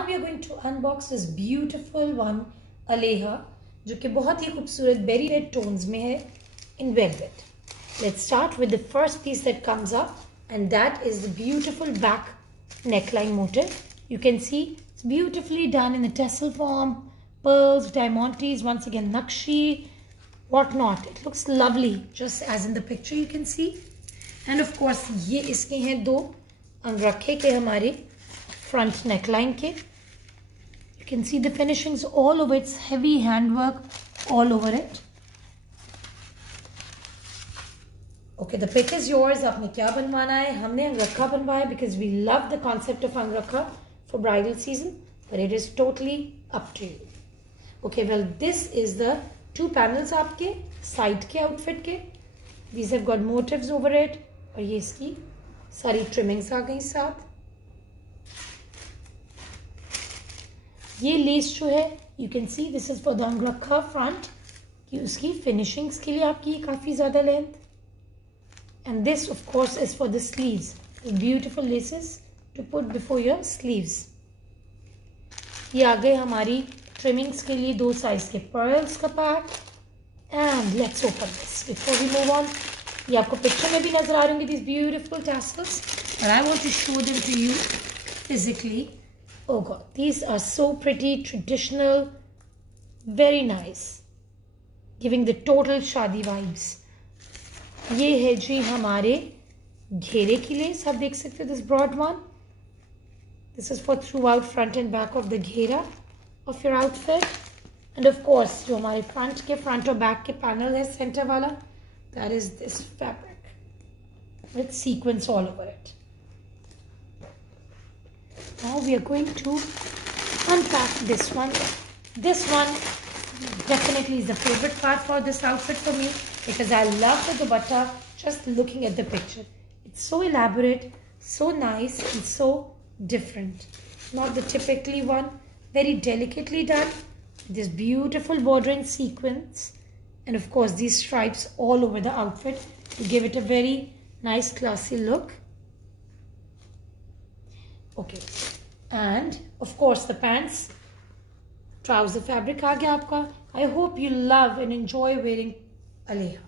now we are going to unbox this beautiful one ALAYHA, जो कि बहुत ही खूबसूरत बेरी रेड tones में है in velvet. Let's start with the first piece that comes up, and that is the beautiful back neckline motif. You can see it's beautifully done in the tassel form, pearls, diamantes, once again nakshi, whatnot. It looks lovely, just as in the picture you can see. And of course, ये इसके हैं दो अंगरखे के हमारे front neckline के. You can see the finishings all over. It's heavy handwork all over it. Okay, the pick is yours. आपने क्या बनवाना है? हमने अंगरखा बनवाया because we love the concept of अंगरखा for bridal season, but it is totally up to you. Okay, well, this is the two panels आपके side के outfit के. These have got motifs over it. और ये इसकी सारी trimmings आ गई साथ. ये लेस जो है, you can see this is for the अंगरखा front, कि उसकी finishings के लिए आपकी काफ़ी ज़्यादा length. And this of course is for the sleeves, the beautiful laces to put before your sleeves. ये आ गए हमारी trimmings के लिए दो size के pearls का pack. And let's open this before we move on. ये आपको picture में भी नजर आ रहे होंगे these beautiful tassels, but I want to show them to you physically. Oh God, these are so pretty, traditional, very nice, giving the total शादी vibes. ये है जी हमारे घेरे की लेस, आप देख सकते हो this broad one. This is for throughout front and back of the घेरा of your outfit. And of course, जो हमारे front और back के panel है center वाला, that is this fabric with sequins all over it. Now we are going to unpack this one. This one definitely is the favorite part for this outfit for me because I love the dupatta just looking at the picture. It's so elaborate, so nice, and so different. Not the typically one, very delicately done. This beautiful border and sequins, and of course these stripes all over the outfit to give it a very nice classy look. Okay, and of course the pants, trouser fabric aa gaya aapka. I hope you love and enjoy wearing ALAYHA.